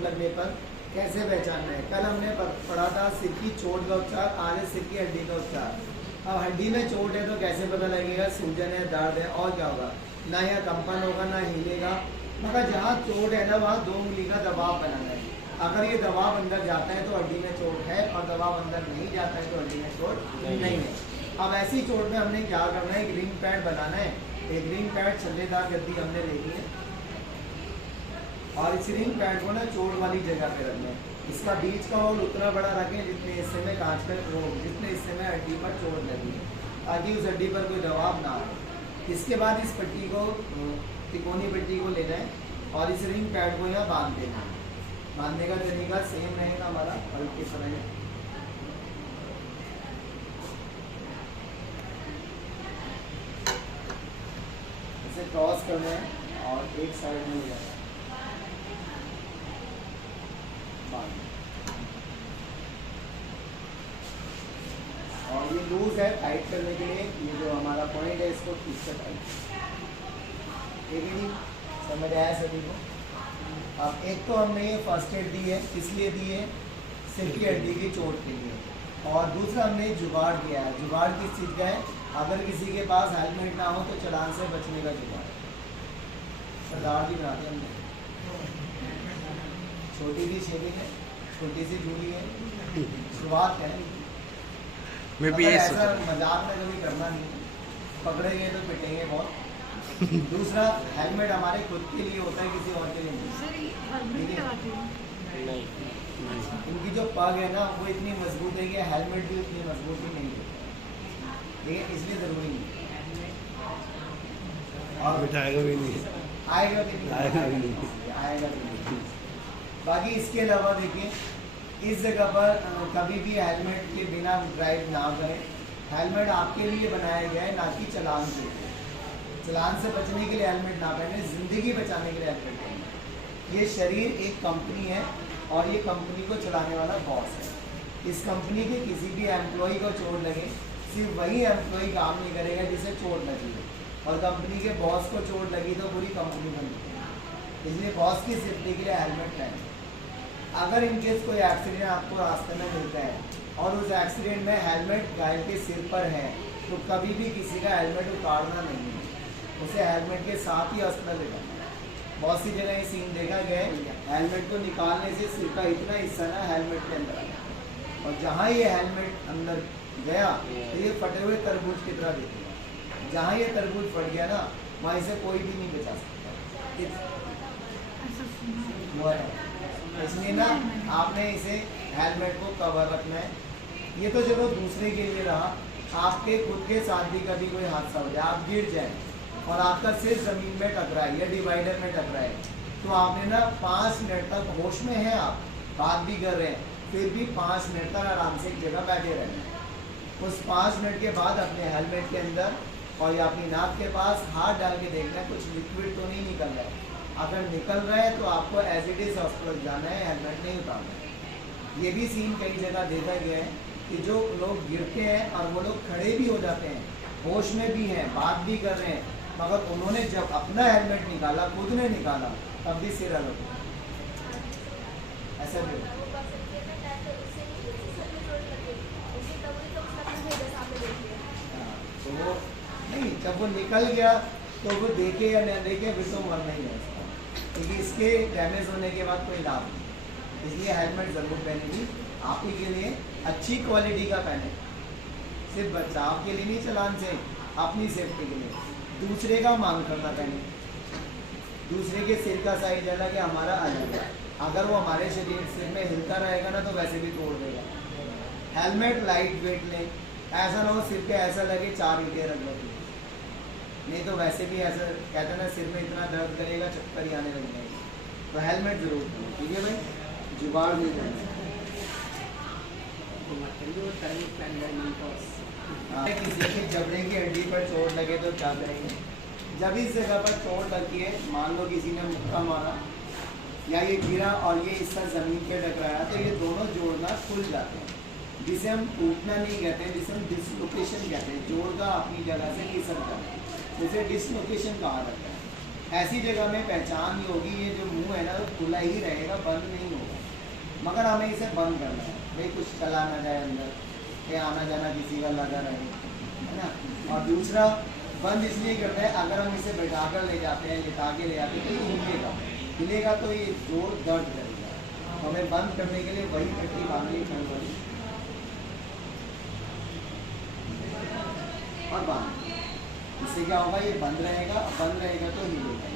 चोट लगने पर कैसे पहचानना है। कल हमने पढ़ा था सिर की चोट का उपचार, आज है सिर की हड्डी का उपचार। अब हड्डी में चोट है तो कैसे पता लगेगा, सूजन है, दर्द है और क्या होगा, ना यहाँ कंपन होगा ना हिलेगा। मगर जहाँ चोट है ना वहाँ 2 उंगली का दबाव बनाना है। अगर ये दबाव अंदर जाता है तो हड्डी में चोट है और दबाव अंदर नहीं जाता है तो हड्डी में चोट नहीं है। अब ऐसी चोट में हमने क्या करना है, एक रिंग पैड बनाना है। एक रिंग पैड छल्लेदार गद्दी हमने लेनी है और इस रिंग पैड को ना चोट वाली जगह पे रखना है। इसका बीच का होल उतना बड़ा रखें जितने हिस्से में कांच का जितने हिस्से में हड्डी पर चोट लगी है, ताकि उस हड्डी पर कोई दबाव ना आए। इसके बाद इस पट्टी को, तिकोनी पट्टी को लेना है और इस रिंग पैड को यहाँ बांध देना है। बांधने का तरीका सेम रहेगा हमारा बल्ब की तरह है। इसे क्रॉस करना है और एक साइड में ले जाना है। और ये लूज है, टाइट करने के लिए ये जो हमारा पॉइंट है इसको ठीक से टाइट, ठीक है जी, समझ आया सभी को। अब एक तो हमने ये फर्स्ट एड दी है, इसलिए दी है सिर की हड्डी की चोट के लिए, और दूसरा हमने जुगाड़ किया है। जुगाड़ किस चीज़ का है, अगर किसी के पास हेलमेट ना हो तो चलान से बचने का जुगाड़। सरदार भी बनाते हैं हमने, छोटी सी शेविंग है, छोटी सी जूड़ी है, शुरुआत है। मैं भी ऐसा मजाक में कभी करना नहीं, पकड़े गए तो पिटेंगे बहुत। दूसरा, हेलमेट हमारे खुद के लिए होता है, किसी और के लिए नहीं। इनकी जो पग है ना वो इतनी मजबूत है कि हेलमेट भी उतनी मजबूत ही नहीं है, ठीक है, इसलिए ज़रूरी नहीं। और बिठाएगा भी नहीं, आएगा भी नहीं, आएगा भी नहीं। बाकी इसके अलावा देखिए, इस जगह पर कभी भी हेलमेट के बिना ड्राइव ना करें। हेलमेट आपके लिए बनाया गया है, ना कि चलान के लिए। चलान से बचने के लिए हेलमेट ना पहने, ज़िंदगी बचाने के लिए हेलमेट पहने। ये शरीर एक कंपनी है और ये कंपनी को चलाने वाला बॉस है। इस कंपनी के किसी भी एम्प्लॉय को चोट लगे, सिर्फ वही एम्प्लॉय काम नहीं करेगा जिसे चोट लगी है, और कंपनी के बॉस को चोट लगी तो पूरी कंपनी बंद होगी। इसलिए बॉस की सेफ्टी के लिए हेलमेट पहने। अगर इनकेस कोई एक्सीडेंट आपको रास्ते में मिलता है और उस एक्सीडेंट में हेलमेट गाय के सिर पर है तो कभी भी किसी का हेलमेट उतारना नहीं है, उसे हेलमेट के साथ ही अस्पताल ले जाना है। बहुत सी जगह ये सीन देखा गया है, हेलमेट को निकालने से सिर का इतना हिस्सा ना हेलमेट के अंदर आया, और जहाँ ये हेलमेट अंदर गया तो ये फटे हुए तरबूज की तरह दिखेगा। जहाँ ये तरबूज फट गया ना वहाँ इसे कोई भी नहीं बचा सकता। इसलिए ना आपने इसे हेलमेट को कवर रखना है। ये तो चलो दूसरे के लिए रहा, आपके खुद के साथ भी कभी कोई हादसा हो जाए, आप गिर जाए और आपका सिर ज़मीन में टकराए या डिवाइडर में टकराए, तो आपने ना 5 मिनट तक होश में है, आप बात भी कर रहे हैं, फिर भी 5 मिनट तक आराम से एक जगह बैठे रहना है। उस 5 मिनट के बाद अपने हेलमेट के अंदर और या अपनी नाक के पास हाथ डाल के देखना है कुछ लिक्विड तो नहीं निकल रहा है। अगर निकल रहा है तो आपको एज इट इज़ हॉस्पिटल जाना है, हेलमेट नहीं उतारना है। ये भी सीन कई जगह देखा गया है कि जो लोग गिरते हैं और वो लोग खड़े भी हो जाते हैं, होश में भी हैं, बात भी कर रहे हैं, मगर उन्होंने जब अपना हेलमेट निकाला, खुद ने निकाला, तब भी सिर अलग हो। ऐसा भी तो वो नहीं, जब वो निकल गया तो वो देखे या न देखे फिर तो मरना ही है उसका, क्योंकि इसके डैमेज होने के बाद कोई लाभ नहीं। इसलिए हेलमेट ज़रूर पहनेगी, आप ही के लिए अच्छी क्वालिटी का पहने, सिर्फ बचाव के लिए नहीं, चलान से, अपनी सेफ्टी के लिए। दूसरे का मांग करना पहने, दूसरे के सिर का साइज अलग है, हमारा अलग है। अगर वो हमारे शरीर सिर में हिलता रहेगा ना तो वैसे भी तोड़ देगा। हेलमेट लाइट वेट लें, ऐसा ना हो सिर पे ऐसा लगे 4 ईंटें रख लो, नहीं तो वैसे भी ऐसा कहते हैं ना, सिर में इतना दर्द करेगा चक्कर ही आने लग जाएगी। तो हेलमेट जरूर करो, ठीक है भाई, जुगाड़ नहीं करना। किसी की जबड़े की हड्डी पर चोट लगे तो क्या करेंगे, जब इस जगह पर चोट लगी है, मान लो किसी ने मुक्का मारा या ये गिरा और ये हिस्सा ज़मीन पे टकराया, तो ये दोनों जोड़ना खुल जाते हैं, जिसे हम टूटना नहीं कहते हैं, जिसे हम डिसलोकेशन कहते हैं। जोड़ का अपनी जगह से खिसक जाता है, जिसे डिसलोकेशन कहा जाता है। ऐसी जगह में पहचान नहीं होगी, ये जो मुंह है ना वो खुला ही रहेगा, बंद नहीं होगा। मगर हमें इसे बंद करना है, भाई कुछ चला ना जाए अंदर, या आना जाना किसी का लगा रहे, है ना। और दूसरा बंद इसलिए करते हैं, अगर हम इसे बैठा कर ले जाते हैं, लिटा के ले जाते हैं तो ये हिलेगा, हिलेगा तो ये जोर दर्द करेगा। तो हमें बंद करने के लिए वही पट्टी बांधनी पड़ेगी और बांध। इससे क्या होगा, ये बंद रहेगा, बंद रहेगा तो हिलेगा।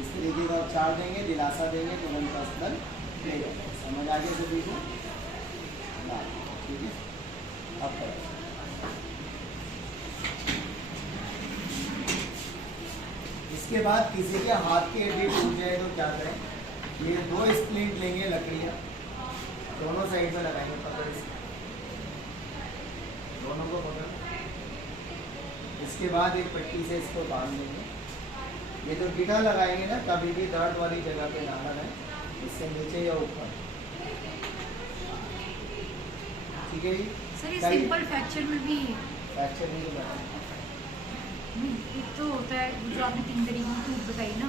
इस तरीके का उपचार देंगे, दिलासा देंगे, तुरंत अस्पताल ले जाएगा। समझ आगे सभी को? ठीक है, अब करें। इसके बाद किसी के हाथ की हड्डी टूट जाए तो क्या करें? ये 2 स्प्लिंट लेंगे, लकड़ियाँ दोनों साइड में लगाएंगे, पकड़ इसको, दोनों को पकड़। इसके बाद एक पट्टी से इसको बांध देंगे। ये जो गिटा लगाएंगे ना, कभी भी दर्द वाली जगह पे ना लगाएं, इससे नीचे या ऊपर, ठीक है जी। सर ये सिंपल फ्रैक्चर में भी फ्रैक्चर नहीं होगा। एक तो होता है जो आपने 3 तरीके की टूट बताई ना,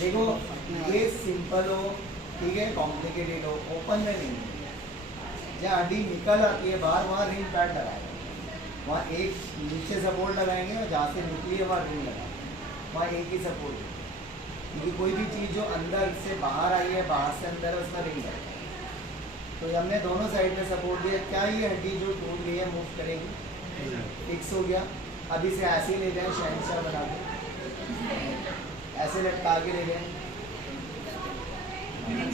देखो ये सिंपल हो, ठीक है, कॉम्प्लिकेटेड हो, ओपन में नहीं है। जहाँ हड्डी निकल आती है बाहर, वहाँ रिंग पैड लगाएंगे, वहाँ एक नीचे सपोर्ट लगाएंगे और जहाँ से निकली है वहाँ रिंग लगाएंगे, वहाँ एक ही सपोर्ट है। क्योंकि कोई भी चीज़ जो अंदर से बाहर आई है, बाहर से अंदर है, उसमें रिंग लगाएंगे। तो हमने दोनों साइड में सपोर्ट दिया। क्या ये हड्डी जो टूट गई है मूव करेगी? फिक्स हो गया। अब इसे ऐसे ही ले जाए, शहनशाह बना के ऐसे लटका के ले जाए।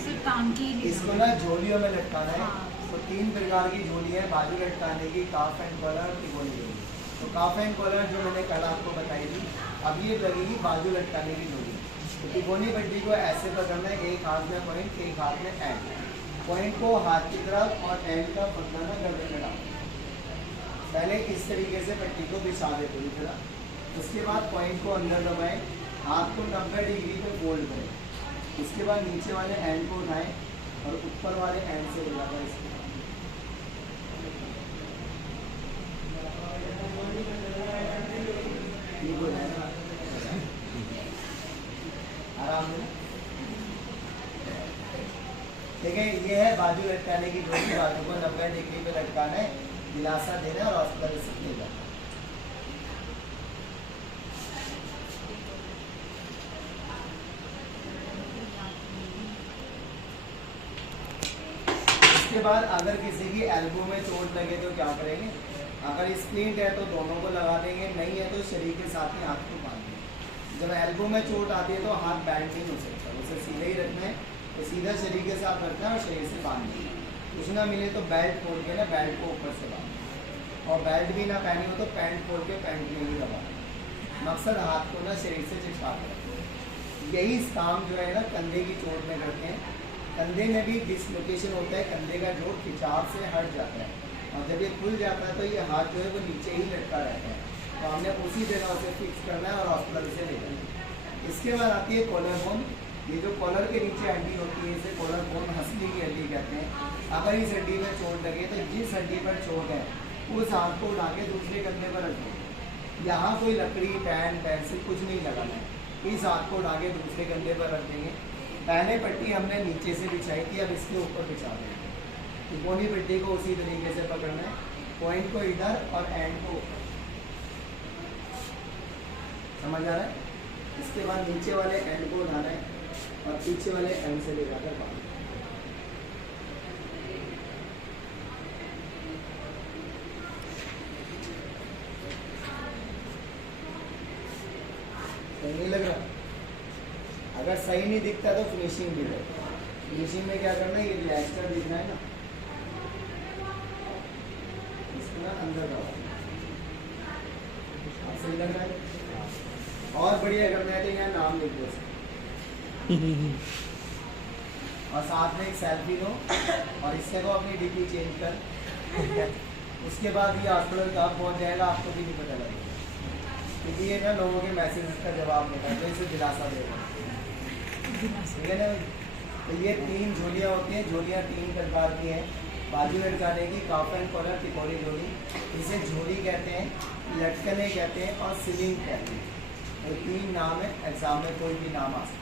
सर टांग की इसको ना झोलियों में लटकाना है। तो 3 प्रकार की झोली है बाजू लटकाने की, काफ एंड कॉलर, तिकोनी झोली। तो काफ एंड कॉलर जो मैंने कल आपको बताई थी, अब ये लगेगी बाजू लटकाने की झोली। तो तिकोनी पट्टी को ऐसे पकड़ना है, एक हाथ में पॉइंट, एक हाथ में एंड। पॉइंट को हाथ की तरफ और एंड का पकड़ना गर्दन में डालना। पहले इस तरीके से पट्टी को बिछा दे पूरी तरह। उसके बाद पॉइंट को अंदर दबाएं, हाथ को 90 डिग्री पे फोल्ड करें। उसके बाद नीचे वाले एंड को उठाएं और ऊपर वाले एंड से लगाकर इसको आराम से। ठीक है, ये है बाजू लटकाने की झोली। बाजू को 90 डिग्री पे लटकाना है, दिलासा देना और हॉस्पिटल से ले जाना। इसके बाद अगर किसी की एल्बो में चोट लगे तो क्या करेंगे? अगर स्प्लिंट है तो दोनों को लगा देंगे, नहीं है तो शरीर के साथ ही हाथ को बांध देंगे। जब एल्बो में चोट आती है तो हाथ बैंड नहीं हो सकता, उसे सीधे ही रखना है। तो सीधा शरीर के साथ रखना है और शरीर से बांध देना। कुछ ना मिले तो बेल्ट खोल के ना बेल्ट को ऊपर से बांध, और बेल्ट भी ना पहनी हो तो पैंट खोल के पैंट में ही दबा। मकसद हाथ को ना शरीर से चिपका कर। यही काम जो है ना कंधे की चोट में करते हैं। कंधे में भी डिसलोकेशन होता है, कंधे का जोड़ खिंचाव से हट जाता है, और जब ये खुल जाता है तो ये हाथ जो है वो नीचे ही लटका रहता है। तो हमने उसी जगह उसे फिक्स करना है और हॉस्पिटल से ले जाना है। इसके बाद आती है कॉलर बोन। ये जो कॉलर के नीचे हड्डी होती है इसे कॉलर बोन, हंसने की हड्डी कहते हैं। अगर इस हड्डी में चोट लगे तो जिस हड्डी पर चोट है उस हाथ को उठा के दूसरे कंधे पर रख देंगे। यहाँ कोई लकड़ी, पेन, पेंसिल कुछ नहीं लगाना है। इस हाथ को उठा के दूसरे कंधे पर रख देंगे। पहले पट्टी हमने नीचे से बिछाई थी, अब इसके ऊपर बिछा देंगे। तिकोनी पट्टी को उसी तरीके से पकड़ना है, पॉइंट को इधर और एंड को ऊपर। समझ आ रहा है? इसके बाद नीचे वाले एंड को उठाना है और पीछे वाले एंड से ले जाकर बांधना। सही नहीं लग रहा? अगर सही नहीं दिखता तो फिनिशिंग भी है। फिनिशिंग में क्या करना है? ये रिलैक्सर दिखना है ना, इसको ना अंदर डालना। सही लग रहा है? और बढ़िया करना है तो यहाँ नाम लिख दो और साथ में एक सेल्फी लो और इससे को अपनी डीपी चेंज कर। उसके बाद ये हॉस्पिटल कब पहुँच जाएगा आपको भी नहीं पता लगेगा, क्योंकि ये ना लोगों के मैसेज का जवाब देगा तो इसे दिलासा देगा। ठीक है ना? तो ये 3 झोलियाँ होती हैं। झोलियाँ 3 प्रकार की हैं। बाजू लटकाने की, काफ एंड कॉलर, तिकोनी झोली। इसे झोली कहते हैं, लटकने कहते हैं और सीलिंग कहते हैं। ये 3 नाम है, एग्जाम में कोई भी नाम आ सकता है।